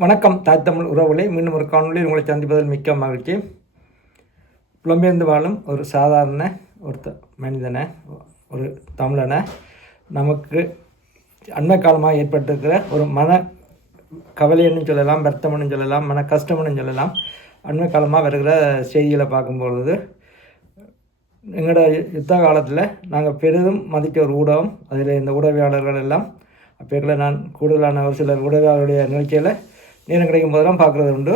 வணக்கம் தாய் தமிழ் உறவுகளை மீண்டும் ஒரு காணொலியில் உங்களை சந்திப்பதில் மிக்க மகிழ்ச்சி. புலம்பெயர்ந்து வாழும் ஒரு சாதாரண ஒரு மனிதனை, ஒரு தமிழனை, நமக்கு அண்மை காலமாக ஏற்பட்டிருக்கிற ஒரு மன கவலைன்னு சொல்லலாம், வருத்தம்னு சொல்லலாம், மன கஷ்டம்னு சொல்லலாம். அண்மை காலமாக வருகிற செய்திகளை பார்க்கும்பொழுது எங்களோட யுத்த காலத்தில் நாங்கள் பெரிதும் மதிக்க ஒரு ஊடகம், அதில் இந்த உதவியாளர்கள் எல்லாம் அப்போக்கில் நான் கூடுதலான ஒரு சிலர் உதவியாளருடைய நிகழ்ச்சியில் நேரம் கிடைக்கும் போதெல்லாம் பார்க்குறது உண்டு.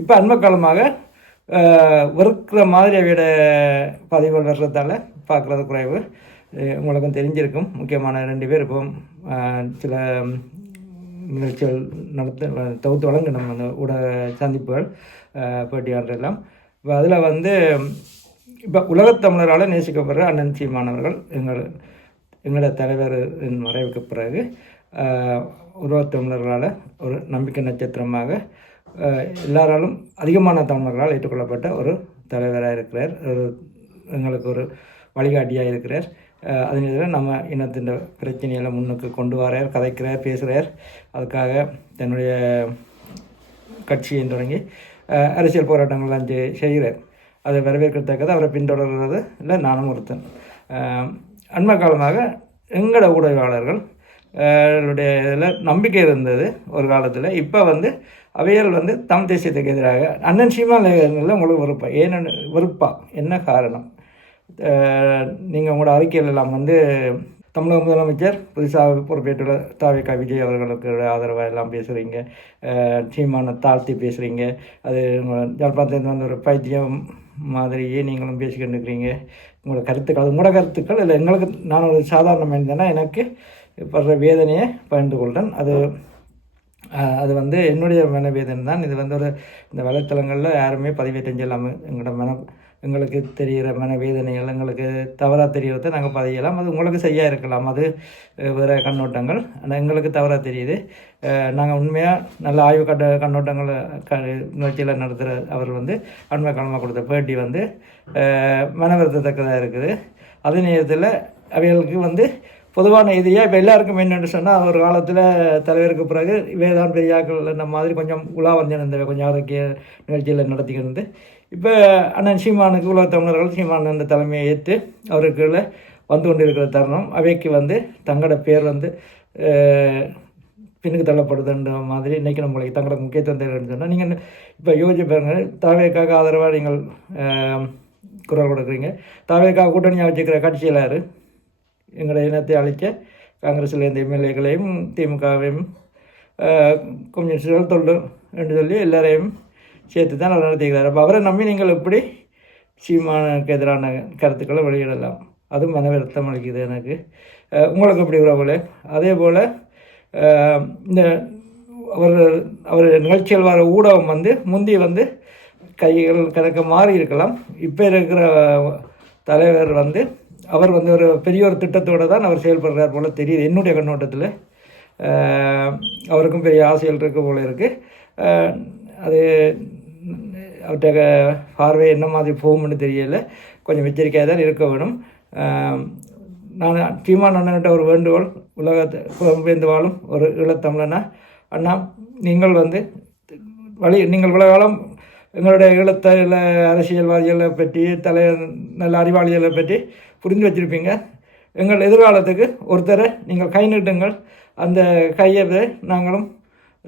இப்போ அண்மை காலமாக வெறுக்கிற மாதிரி அவையோட பதிவுகள் வர்றதால பார்க்குறது குறைவு. உங்களுக்கும் தெரிஞ்சிருக்கும், முக்கியமான 2 பேர் இப்போ சில நிகழ்ச்சிகள் தொகுத்து வழங்கணும் அந்த ஊடக சந்திப்புகள் பேட்டியாளரெல்லாம். இப்போ அதில் இப்போ உலகத்தமிழரால் நேசிக்கப்படுற அண்ணன் சீமானவர்கள் எங்களோட தலைவரின் மறைவுக்கு பிறகு உலகத்தமிழர்களால் ஒரு நம்பிக்கை நட்சத்திரமாக எல்லாராலும் அதிகமான தமிழர்களால் ஏற்றுக்கொள்ளப்பட்ட ஒரு தலைவராக இருக்கிறார். எங்களுக்கு ஒரு வழிகாட்டியாக இருக்கிறார். அதனால நம்ம இனத்தின் பிரச்சனைகளை முன்னுக்கு கொண்டு வரார், கதைக்கிறார், பேசுகிறார். அதுக்காக தன்னுடைய கட்சியை தொடங்கி அரசியல் போராட்டங்கள்லாம் செய்கிறார். அதை வரவேற்கத்தக்கது. அவரை பின்தொடர்கிறது இல்லை நானும் ஒருத்தன். அண்மை காலமாக எங்களோட ஊடகவாளர்கள் இதில் நம்பிக்கை இருந்தது ஒரு காலத்தில். இப்போ அவைகள் தமிழ் தேசியத்துக்கு எதிராக அண்ணன் சீமானில் உங்களுக்கு வெறுப்பா என்ன காரணம்? நீங்கள் உங்களோட அறிக்கையில் எல்லாம் தமிழக முதலமைச்சர் புதுசாக பொறுப்பேற்றுள்ள தாவேகா விஜய் அவர்களுக்கு ஆதரவாக எல்லாம் பேசுகிறீங்க, சீமானை தாழ்த்தி பேசுகிறீங்க. அது ஜல்பாத்திலேருந்து ஒரு பைத்தியம் மாதிரியே நீங்களும் பேசிக்கிட்டு இருக்கிறீங்க. உங்களோட கருத்துக்கள் இல்லை. எங்களுக்கு நான் ஒரு சாதாரண மனிதனா எனக்கு படுற வேதனையை பகிர்ந்து கொள்கிறேன். அது என்னுடைய மனவேதனை தான். இது ஒரு இந்த வலைத்தளங்களில் யாருமே பதிவேற்றம் செய்யலாம். எங்களுக்கு தெரிகிற மனவேதனைகள் எங்களுக்கு தவறாக தெரிகிறத நாங்கள் பதியலாம். அது உங்களுக்கு சரியாக இருக்கலாம், அது வேறு கண்ணோட்டங்கள். ஆனால் எங்களுக்கு தவறாக தெரியுது. நாங்கள் உண்மையாக நல்ல ஆய்வு கண்ணோட்டங்கள் நிகழ்ச்சியில் நடத்துகிற அவர் அண்மை காலமாக கொடுத்த பேட்டி மன வருத்தத்தக்கதாக இருக்குது. அதே நேரத்தில் அவைகளுக்கு பொதுவான இதையாக இப்போ எல்லாருக்கும் என்னென்னு சொன்னால், ஒரு காலத்தில் தலைவருக்கு பிறகு வேதான் பெரியாக்கள் இந்த மாதிரி கொஞ்சம் உலா வந்திருந்தவை கொஞ்சம் ஆரோக்கிய நிகழ்ச்சியில் நடத்திக்கிட்டு இப்போ அண்ணன் சீமானுக்கு உலக தமிழர்கள் சீமான் அந்த தலைமையை ஏற்று அவருக்குள்ள கொண்டு இருக்கிற தருணம். அவைக்கு தங்களோட பேர் பின்னுக்கு தள்ளப்படுதுன்ற மாதிரி இன்றைக்கி நம்மளுக்கு தங்களோட முக்கியத்துவம் தேவைன்னு சொன்னால், நீங்கள் இப்போ யோசிச்சு பாருங்க, தாவேக்காக ஆதரவாக நீங்கள் குரல் கொடுக்குறீங்க. தாவேக்காக கூட்டணியாக வச்சுக்கிற கட்சியில் யார்? எங்களை இனத்தை அழிக்க காங்கிரஸில் இருந்த எம்எல்ஏக்களையும் திமுகவையும் கம்யூனிஸ்டுகள் தொண்டு என்று சொல்லி எல்லாரையும் சேர்த்து தான் அவர் நடத்திக்கிறார். அப்போ அவரை நம்பி நீங்கள் எப்படி சீமானுக்கு எதிரான கருத்துக்களை வெளியிடலாம்? அதுவும் மன வருத்தம் அளிக்குது எனக்கு. உங்களுக்கு எப்படி உறவுகளே? அதே போல் இந்த அவர் நிகழ்ச்சிகள் வர ஊடகம் முந்தி கைகள் கணக்க மாறி இருக்கலாம். இப்போ இருக்கிற தலைவர் அவர் ஒரு பெரிய ஒரு திட்டத்தோடு தான் அவர் செயல்படுறார் போல் தெரியுது என்னுடைய கண்ணோட்டத்தில். அவருக்கும் பெரிய ஆசைகள் இருக்க போல் இருக்குது. அது அவர்கிட்ட பார்வை என்ன மாதிரி போகும்னு தெரியலை. கொஞ்சம் எச்சரிக்கையாக தான் இருக்க வேணும். நான் சீமான் அண்ணன்கிட்ட ஒரு வேண்டுகோள், உலகத்தை புலம்பெயர்ந்து வாழும் ஒரு ஈழத்தமிழனா, அண்ணா நீங்கள் நீங்கள் உலக காலம் எங்களுடைய ஈழத்தில் அரசியல்வாதிகளை பற்றி நல்ல அறிவாளிகளை பற்றி புரிந்து வச்சுருப்பீங்க. எங்கள் எதிர்காலத்துக்கு ஒருத்தரை நீங்கள் கை நீட்டுங்கள். அந்த கையை நாங்களும்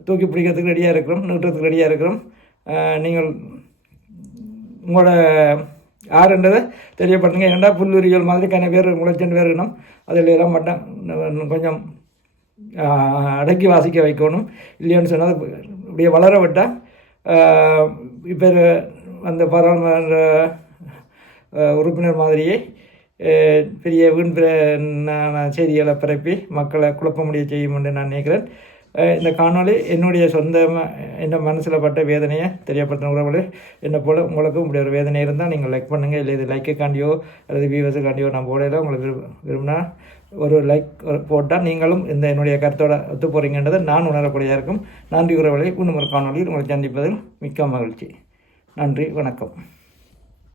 தூக்கி பிடிக்கிறதுக்கு ரெடியாக இருக்கிறோம், நீட்டுறதுக்கு ரெடியாக இருக்கிறோம். நீங்கள் உங்களோட யாருன்றதை தெரியப்படுத்துங்க. ஏன்னா புல்லுரிகள் மாதிரி கன பேர் முளைச்செண்டு பேர் இருக்கணும். அதில் எல்லாம் மட்டும் கொஞ்சம் அடக்கி வாசிக்க வைக்கணும். இல்லைன்னு சொன்னால் இப்படியே வளர விட்டால் இப்போ அந்த பாராளுமன்ற உறுப்பினர் மாதிரியே பெரிய வீண் செய்திகளை பரப்பி மக்களை குழப்ப முடிய செய்யும் என்று நான் நினைக்கிறேன். இந்த காணொளி என்னுடைய என்ன மனசில் பட்ட வேதனையை தெரியப்படுத்தின உறவுகளே, என்னை போல் உங்களுக்கும் இப்படி ஒரு வேதனை இருந்தால் நீங்கள் லைக் பண்ணுங்கள். இல்லை இது லைக்குக்காண்டியோ அல்லது வியூவர்ஸுக்காண்டியோ நான் போடையில் உங்களுக்கு விரும்பினா ஒரு லைக் போட்டால் நீங்களும் என்னுடைய கருத்தோட ஒத்து போகிறீங்கன்றதை நான் உணரக்கூடியதாக இருக்கும். நன்றி உறவுகளை இன்னும் ஒரு காணொலியில் உங்களை சந்திப்பதில் மிக்க மகிழ்ச்சி. நன்றி, வணக்கம்.